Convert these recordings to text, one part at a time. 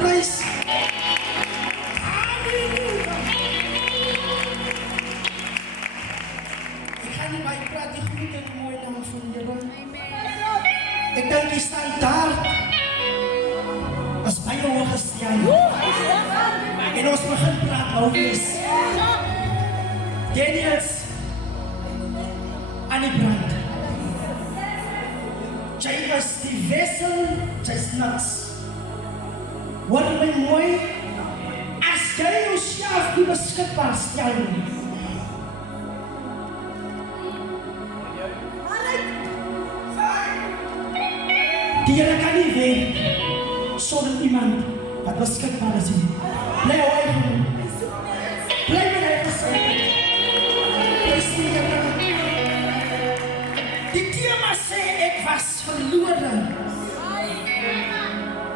kruis. Ek gaan nie baie praat, die groet en die mooie naam van die Here. Ek dink die standaard is baie hoog gestel. En ons begin praat nou wees. Daniels aan die brand. Jy is die wissel, jy is niks. Hoor my mooi, as jy jouself die beskikbaar stel, die Here kan nie wen sonder iemand wat beskikbaar is nie. Bly hou eigen. Bly met eigen sê. Prys die Here. Die tema sê ek was verlore.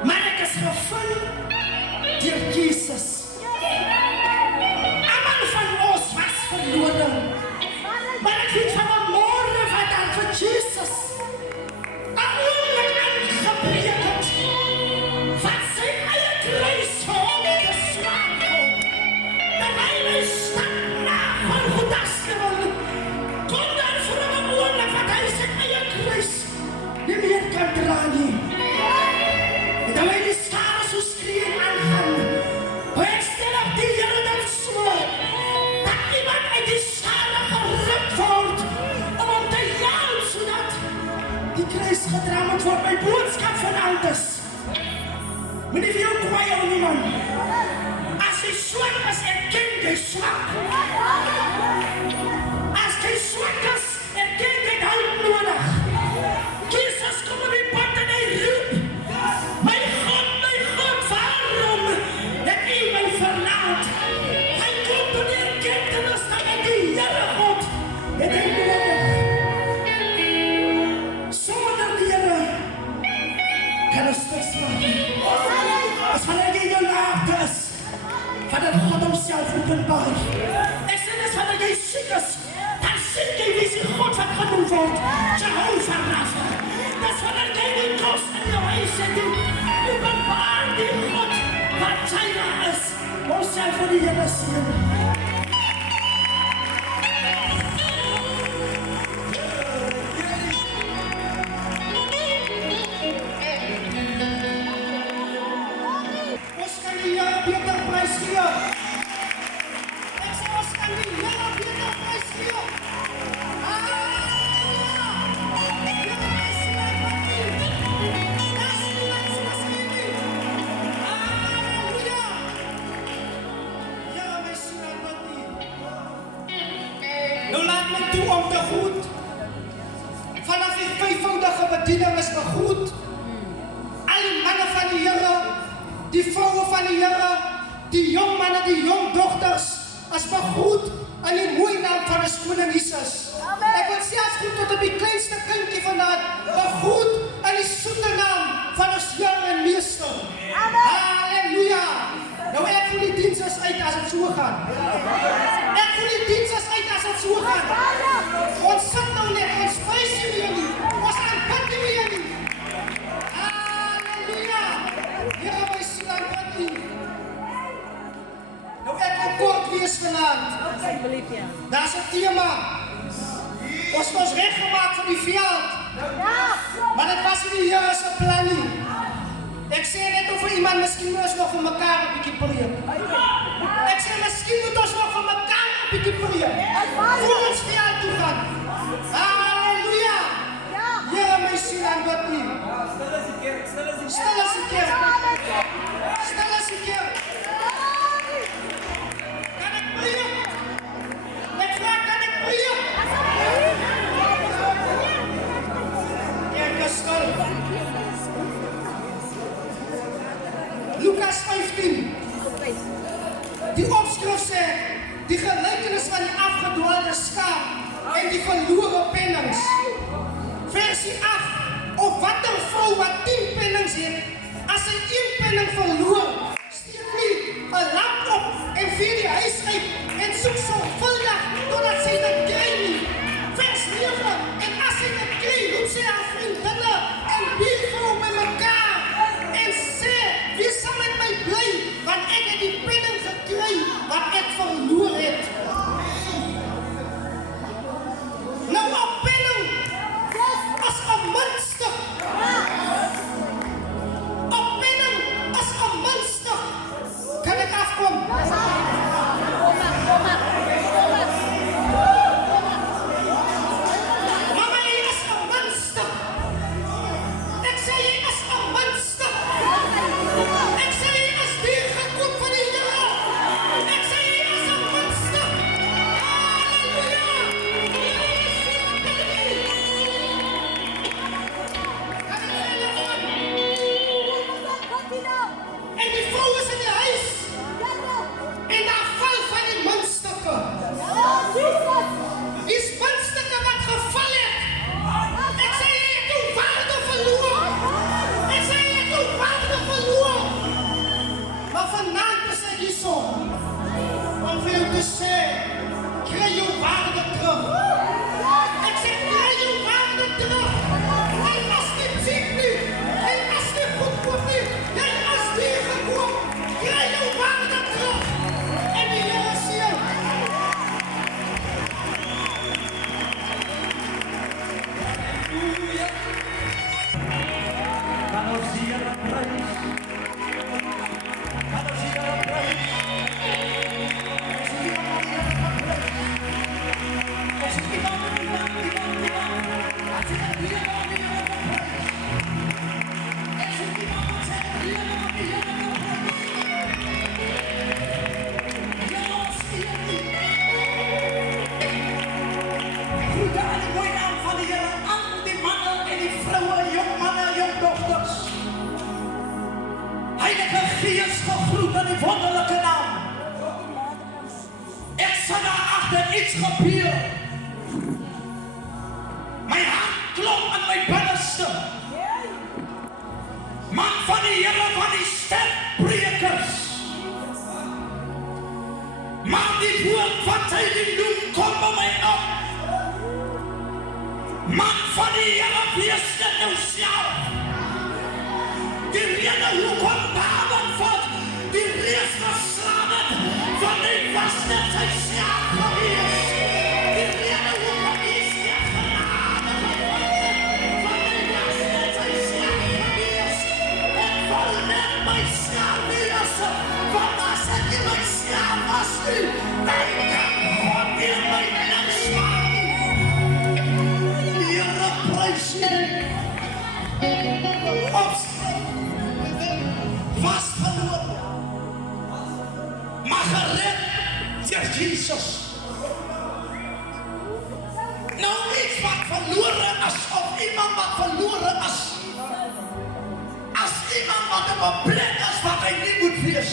Maar ek is gevind deur Jesus. Almal van ons was verlore. Maar ek weet van 'n môre wat dan vir Jesus gedra moet word my boodskap vanaand is. Moenie vir jou kwaai hou nie man. As jy swak is, erken jy swak. As jy swak is, erken jy hulp nodig. Jesus kom op die pad en hy roep. My God, waarom het U my verlaat? Hy kom tot die erkentenis dat ek die Here God het hy nodig. As wanneer jy jou laagte is, wanneer God homself openbaar. Ek sê dis wanneer jy siek is, dan sien jy wie is die God wat genoem word, Jehovah Rapha. Dis wanneer jy die kos in jou huis het, openbaar die God wat Jireh is, homself vir die Here sien. Om te goed. Vanaf die vyfvoudige bediening is begroet. Al die manne van die Here, die vroue van die Here, die jong manne, die jong dogters, is begroet in die mooie naam van ons koning Jesus. Ek wil selfs goed tot op die kleinste kindjie vandaan begroet in die soete naam van ons Here en Meester. Halleluja. Nou ek voel die diens is uit as het so gaan. Ek voel die diens is uit as het so gaan. Ons sit nou net, ons prys nie meer nie. Ons aanbid nie meer nie. Halleluja. Here my siel aanbid nie. Nou ek wil kort wees vanaand. Daar is 'n tema. Ons was reggemaak vir die veld. Maar dit was nie die Here se plan nie. Ek sê net of iemand miskien moet ons nog vir mekaar 'n bietjie preek. Ek sê miskien moet ons nog vir mekaar 'n bietjie preek. Voor ons veld toe gaan. Halleluja. Here my siel aanbid nie. Stil as die kerk. Stil as die kerk. Stil as die kerk. Kan ek preek? Ek vraag, kan ek preek? Kerk is stil. Lukas 15. Die opskrif sê, die gelykenis van die afgedwaalde skaap en die verlore pennings. Versie 8. Of wat 'n vrou wat 10 pennings het, as sy 1 penning verloor, steek nie 'n lamp op en vee die huis uit en soek sorgvuldig totdat sy dit kry nie. Vers 9. En as sy dit kry, roep sy haar vriendinne en buurvrou by mekaar en sê, wie sal met my te sê, kry jou waarde terug. Ek sê, kry jou waarde terug. Hy was nie cheap nie. Hy was nie goedkoop nie. Hy was nie gekoop. Kry jou waarde terug. En die Here seën. Halleluja. Kan ons die Here prys? Kan ons die Here prys? Iets gebeur. My hart klop in my binneste. Man van die Here van die sterprekers. Maar die woord wat hy doen kom by my op. Man van die Here wees dit nou self. Die rede hoekom David vat die reus geslaan het, want hy was net sy self gewees. Die rede hoekom hy self genade gevat het, want hy was net sy self gewees. Ek wil net myself wees, want as ek nie myself was nie, dan kan God weer my niks maak. Die Here prys nie. Was verloren, maar gered deur Jesus. Nou iets wat verloren is, of iemand wat verloren is, as iemand wat op 'n plek is wat hy nie moet wees.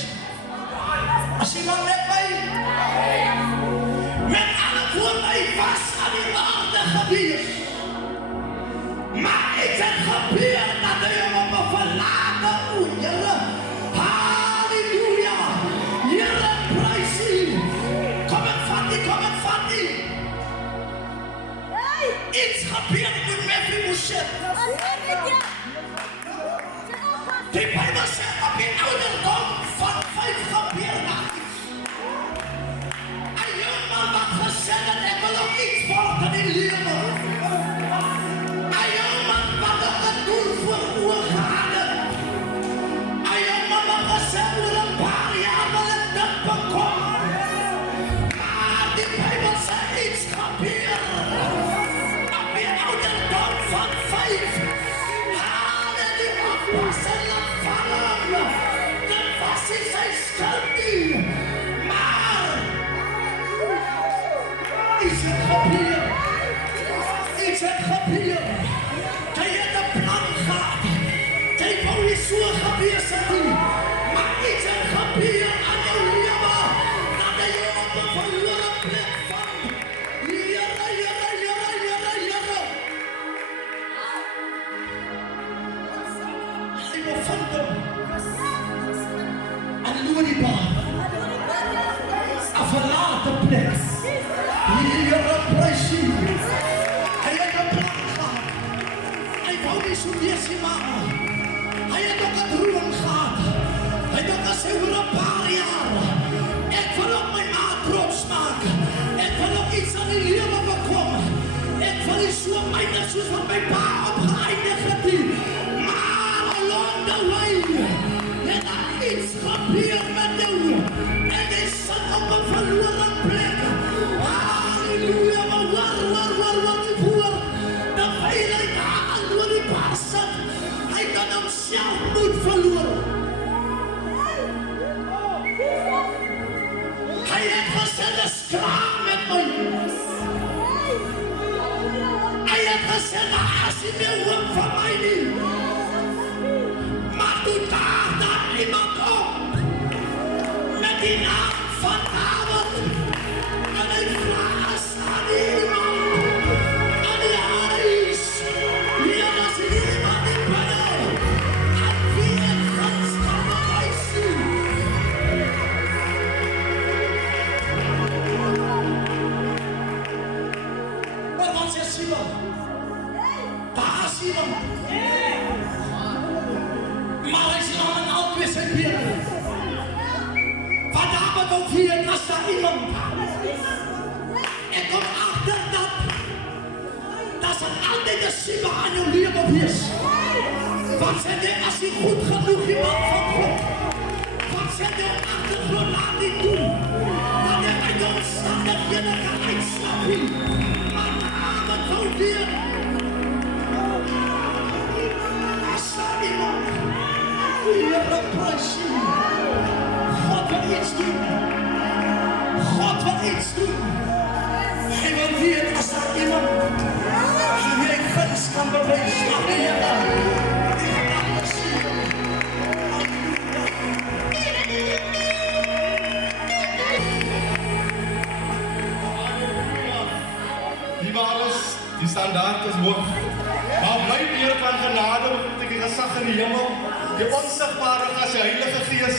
As iemand met my, met alle woorde, hy was aan die aarde gewees, maar iets het gebeur dat hy hom op 'n verlate Here. Halleluja. Here prys U. Kom en vat U. Iets gebeur met Mephibosheth. Die Bybel sê op die ouderdom van 5 gebeur daar iets. 'n jong man wat gesê het ek wil ook iets word in die lewe. 'n jong man wat 'n doel voor oë gehad het. 'n jong man wat gesê oor 'n paar jaar wil ek dit bekom. Maar die Bybel sê iets gebeur. Op die ouderdom van 5. Halleluja. Was hulle vallen. Dit was nie sy skuld nie. Maar iets het gebeur. Iets het gebeur. Jy het 'n plan gehad. Jy wou nie so gewees het nie. Maar iets het gebeur aan jou lewe. Dat jy op 'n verlore plek van. Here. Hy bevind hom aan Lodebar. 'n verlate plek. Here prys U. Hy het 'n plan gehad. Hy wou nie so wees nie, maar hy het ook 'n droom gehad. Hy het ook gesê oor 'n paar jaar, ek wil op my ma trots maak. Ek wil ook iets aan die lewe bekom. Ek wil nie so myne soos wat my pa opgeëindig het nie. Maar along the way, het daar iets gebeur met jou. En jy sit op 'n verlore plek. Halleluja, maar waar die woord. Terwyl hy daar aan Lodebar sit, hy kan homself moed verloor. Hy het gesê, dis klaar met my. Hy het gesê, daar is nie meer hoop vir my nie. Maar toe daag daar iemand op, met die naam van David. En hy vraag aan die iemand, aan die huis. Hier is iemand in binne. En wie het gunst kan bewys nie. gebeur. Wat daar wat ook hier as daar iemand. Ek kom agter dat is altyd 'n siebe aan jou lewe wees. Wat sê jy as jy goed genoeg iemand van God? Wat sê jy agtergrond laat nie doen? Dat jy uit jou omstandighede kan uitstap nie. Maar wat hou weer? As daar iemand die Here prys nie. God wil iets doen. God wil iets doen. Hy wil weet as daar iemand die jy guns kan bewys aan die Here. Die waar is, die standaard is hoog. Maar bly meer van genade met die gesag in die hemel. Die onsigbare as die Heilige Gees.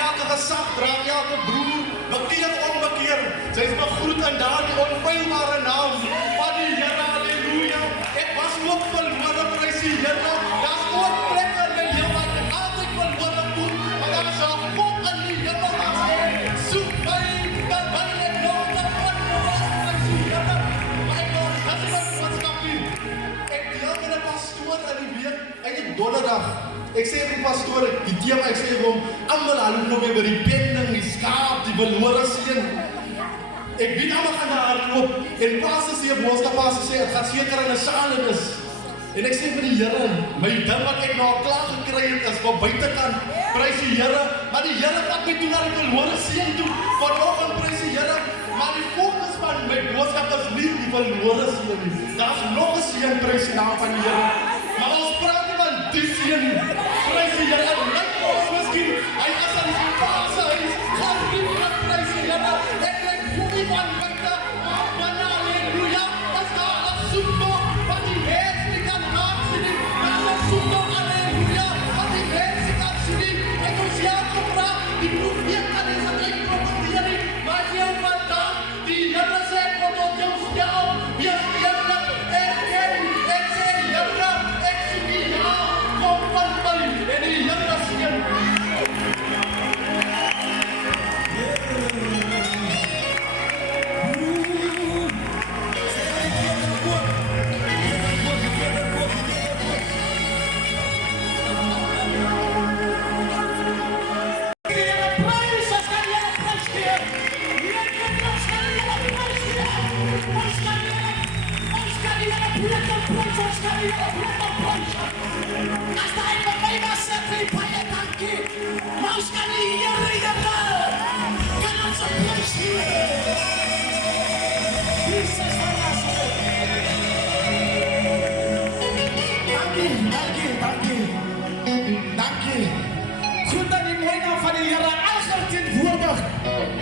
Elke gesag dra elke broer, bekeer onbekeer. Sy is begroet in daardie onfeilbare naam van die Here. Halleluja. Ek was ook verlore, prys die Here. Daar's ook plekke in die hemel wat ek altyd verlore voel. Maar daar is 'n God in die hemel wat sê, soek my, dan ben ek nog te prys die Here. My God, dat is wat skapie. Ek deel met 'n pastoor in die week, eintlik donderdag. Ek sê vir die pastoor, die tema, ek sê vir hom, almal hou nog weer by die bending, die skaap, die verlore seun. Ek weet almal gaan daar hardloop en pastor sê boodskap pastor sê dit gaan seker in 'n saal is. En ek sê vir die Here, my ding wat ek nou klaar gekry het is van buitekant. Prys die Here, maar die Here vat my toe na die verlore seun toe. Vanoggend prys die Here, maar die fokus van my boodskap is nie die verlore seun nie. Daar's nog 'n seun, prys die naam van die Here. Maar ons praat nie van die seun nie. Prys die Here, en lyk ons miskien, hy is aan die paase huis, gaan nie van prys die Here. Ek lyk voelie van buite, maar halleluja, as daar 'n soekdog wat die mens nie kan aansien nie. Daar is 'n soekdog, halleluja, wat die mens nie kan sien nie. Ek ons jaar gevraag, die profeet kan nie gedruk profeteer nie, maar jou vandag, die Here sê, kom op jou stel, wees eerlik, erken, ek sê, Here, ek sê die ja, kom van my, en die Here sê,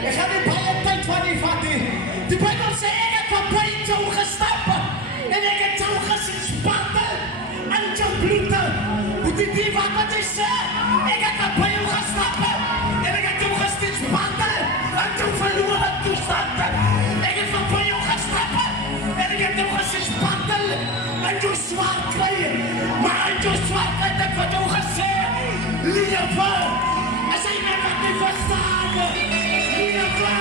ek gaan nie baie tyd van die vat nie. Die Bybel sê ek het verby jou gestap en ek het jou gesien spartel in jou bloed. Moet die wat jy sê, ek het verby jou gestap en ek het jou gesien spartel in jou verlore toestand. Ek het verby jou gestap en ek het jou gesien spartel in jou swaar kry. Maar in jou swaar kry het ek wat jou gesê, lewe. As jy my wat nie verstaan, lewe.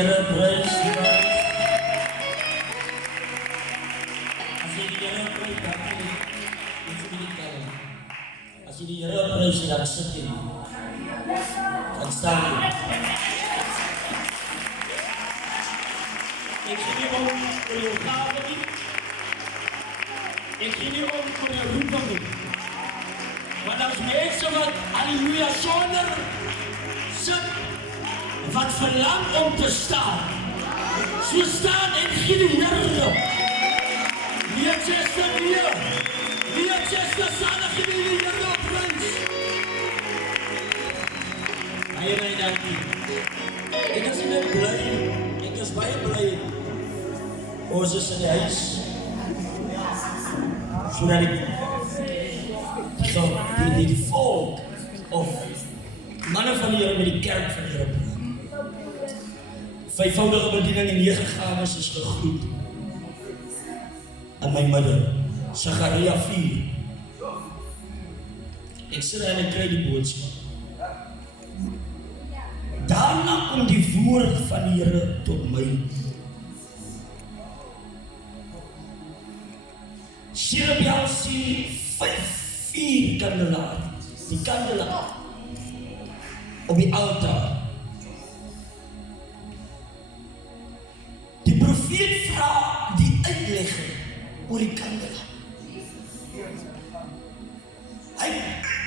Here prys die Here. As jy die Here prys, dan kan jy nie tel. As jy die Here prys, dan sit jy. Dan staan jy. Ek gee nie om vir jou gave nie. Ek gee nie om vir jou roeping nie. Want as mense wat halleluja sonder sit, wat verlang om te staan, so staan en gee die Here. Leerchester weer, Leerchester staan en gee die Here prys. Baie dankie. Ek is net bly, ek is baie bly. Ons is in die huis, zodat ik die volk of mannen van die Here met die kerk van die Here. Vyfvoudige bediening en 9 gawes is gegroet aan my moeder, Sagaria 4. Ek sit en ek kry die boodskap. Daarna kom die woord van die Here tot my. Sirabiel sien 4 kandelaar, die kandelaar op die altaar. Die profeet vra die uitlegging oor die kandelaar. Hy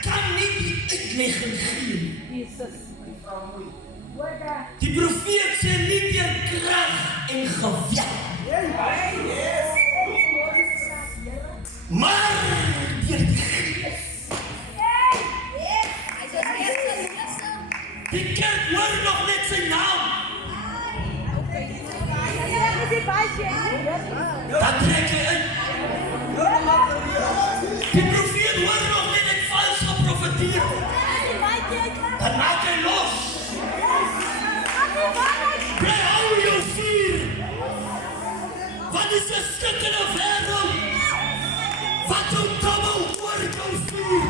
kan nie die uitlegging gee. Die profeet sê nie deur krag en geweld, maar deur die Gees. Die kerk hoor nog net sy naam. Dat trek hy uit. Die profeet hoor nog net het vals geprofeteer. Dan maak hy los. Bly hou jou vuur. Wat is 'n stikkende wêreld? Wat om dobbel oor jou vuur?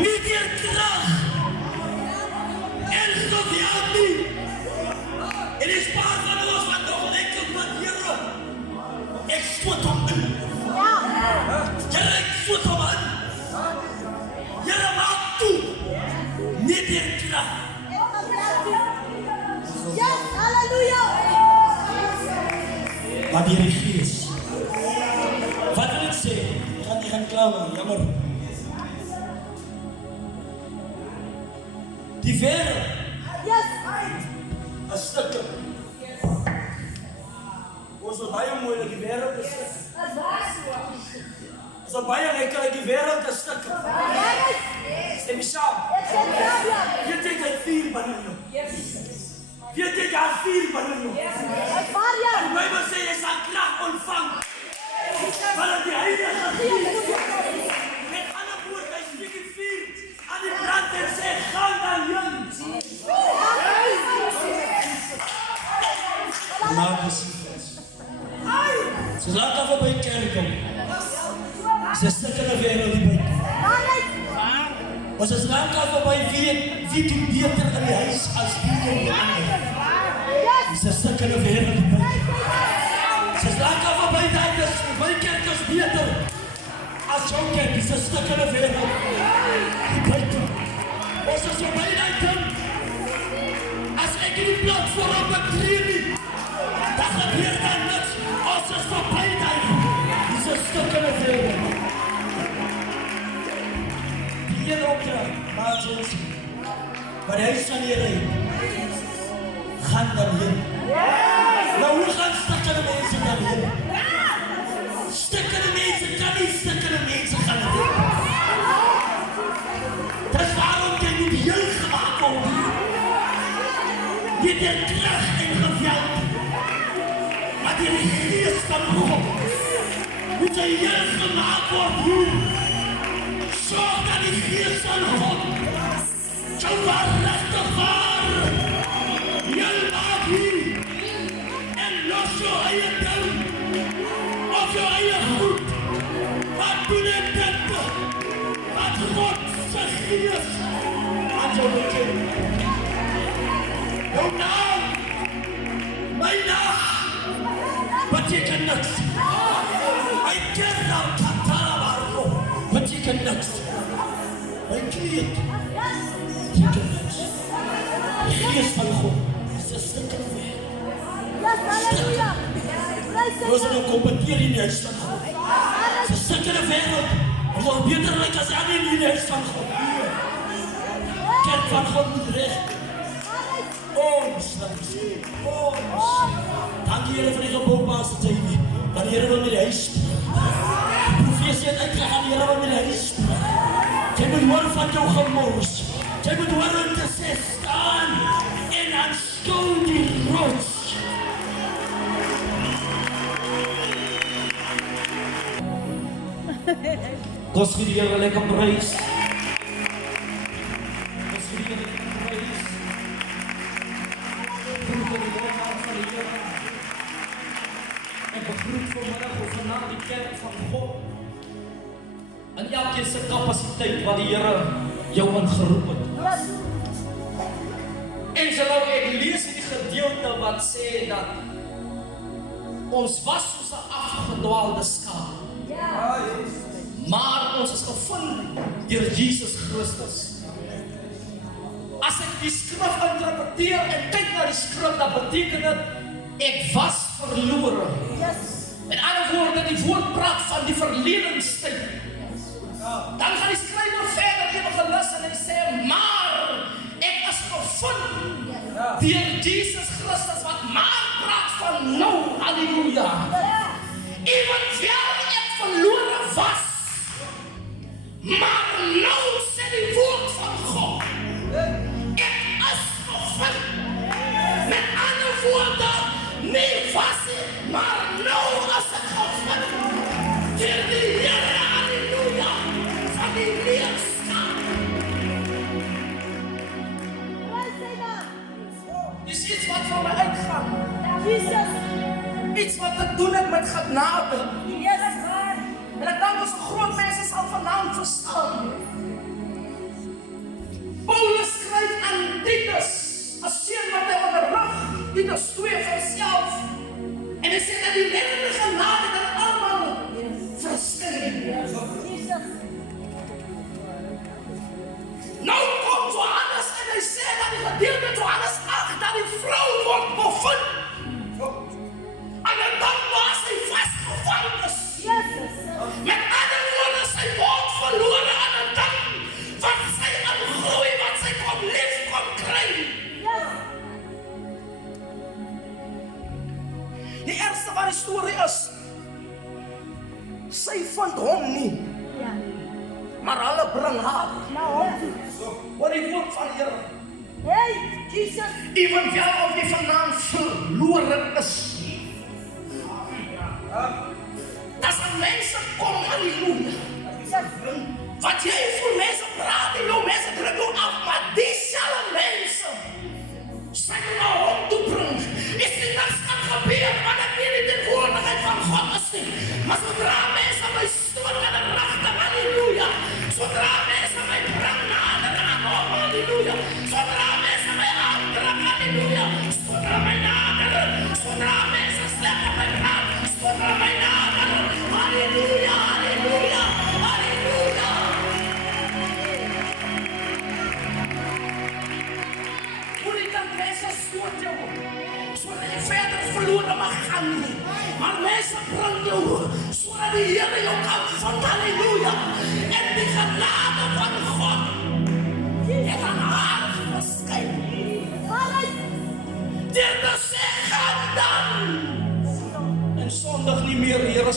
Nie deur krag en geweld nie. En is paar van ons wat nog lekker met Here. Ek stoot hom in. Here, ek stoot hom in. Here, maak toe. Nie deur krag. Yes, hallelujah. Maar deur die Gees. Wat wil ek sê? Ek gaan klaar maar, jammer. Die wêreld Yes. 'n stukkie. Ons het baie moeilik die wêreld is. Ons het baie lekker die wêreld is stukkie. Stem saam. Jy dink dit 4 binne jou. Jy dink daar 4 binne jou. Die Bybel sê jy sal krag ontvang. Wanneer die Heilige Gees met ander woorde hy spreek die vuur aan die brand en sê gaan dan heen. Maak besiefes. Ze laat af by kerk kom. Ze stikkende wêreld die buite. Ons is lang af by wie doen beter in die huis as die in die ander. Ze stikkende wêreld die buite. Ze is lang af by dat my kerk is beter as jou kerk. Ze stikkende wêreld die buite. Ons is so by dat ding. As ek die platform betree nie, dan gebeur daar niks. Ons is voorbij daar. Dis 'n stukkende wêreld. Die een opdracht, maak ons. Maar hy staan hier uit. Gaan dan heen. Nou hoe gaan stukkende mense dan heen? Stukkende mense kan nie stukkende mense gaan heen. Dis waarom jy moet heel gemaak word. Niet der kracht en geweld, maar die Geest van God moet hy heel gemaakt word hier. Zorg dat die Geest van God jou waarachtig waar heel maak hier en los jou eie ding of jou eie goed. Wat doen ek dit? Wat God sy Geest aan jou bekend. Jouw naam, mijn naam, betekent niks. Mijn kernaam, Tatalabaro, betekent niks. Mijn kleed, betekent niks. De Geest van God is een stukje weer. Yes, hallelujah. We zullen competeren in de huis van God. Het is een stukje wereld. We zullen beter lijken als aan in de huis van God. Kerk van God moet recht. Ons, dank Here vir die geboortmaster tydie, want die Here wil met die huis spreek. Die profesie het uitgegaan, die Here wil met die huis spreek. Jy moet hoor van jou gemors, jy moet hoor om te sê staan en aanskou die rots. Ons gee die Here lekker prys. Ons gee die Here lekker prys. En begroet vanmiddag of vanaand die kerk van God. En elkeen se kapasiteit wat die Here jou ingeroep het. Yes. En so ek lees in die gedeelte wat sê dat ons was soos 'n afgedwaalde skaap. Ja. Maar ons is gevind deur Jesus Christus. As ek die skrif interpreteer en kyk na die skrif, dan beteken dit ek was verlore. Yes. Met ander woorde, die woord praat van die verledenstyd. Dan gaan die skrywer verder evangelis en hy sê, maar ek is gevind deur Jesus Christus, wat maar praat van nou, halleluja. Eventueel ek verlore was, maar nou sê die woord van God, ek is gevind. Met ander woorde, nie was ek, maar nou is ek gevind. Deur die Here, halleluja, van die leerskap. Dis iets wat van my uitgaan. Jesus. Iets wat te doen het met genade. Yes. En ek dink ons groot mense sal vanaand verstaan. Paulus skryf aan Titus, 'n seun wat hy onderrig, Titus 2 vers 11. En hy sê dat die reddende genade dat almal verskyn. Jesus. Nou kom Johannes en hy sê dat die gedeelte Johannes 8 dat die vrou word bevind. En dan was hy vasgevang is. Yes. Met ander woorde, sy word verlore aan 'n ding wat sy ingroei, wat sy kon lief kon kry. Yes. Die ergste van die storie is, sy vind hom nie, Ja. maar hulle bring haar. Nou. Wat die woord van die Here. Hey, Jesus. Evenwel of jy vanaand verlore is. As er mense kom, halleluja. Yes. Wat jy voor mense praat en jou mense druk jou af, maar dieselfde mense sy na hom toe bring. Is dit niks kan gebeur, want ek weet die teenwoordigheid van God is nie. Maar sodra mense my stoot en regte, halleluja. Sodra mense my bring nader aan hom, halleluja. Sodra mense my afdruk, halleluja. Sodra my nader, sodra mense sleg op my praat, sodra my nader, halleluja, halleluja, halleluja. Hoe die dan mense stoot jou, sodat jy verder verlore mag gaan nie. Maar mense bring jou, sodat die Here jou kan vang, halleluja. En die genade van God, het aan haar verskyn. Deur te sê, gaan dan. En sondig nie meer, Here.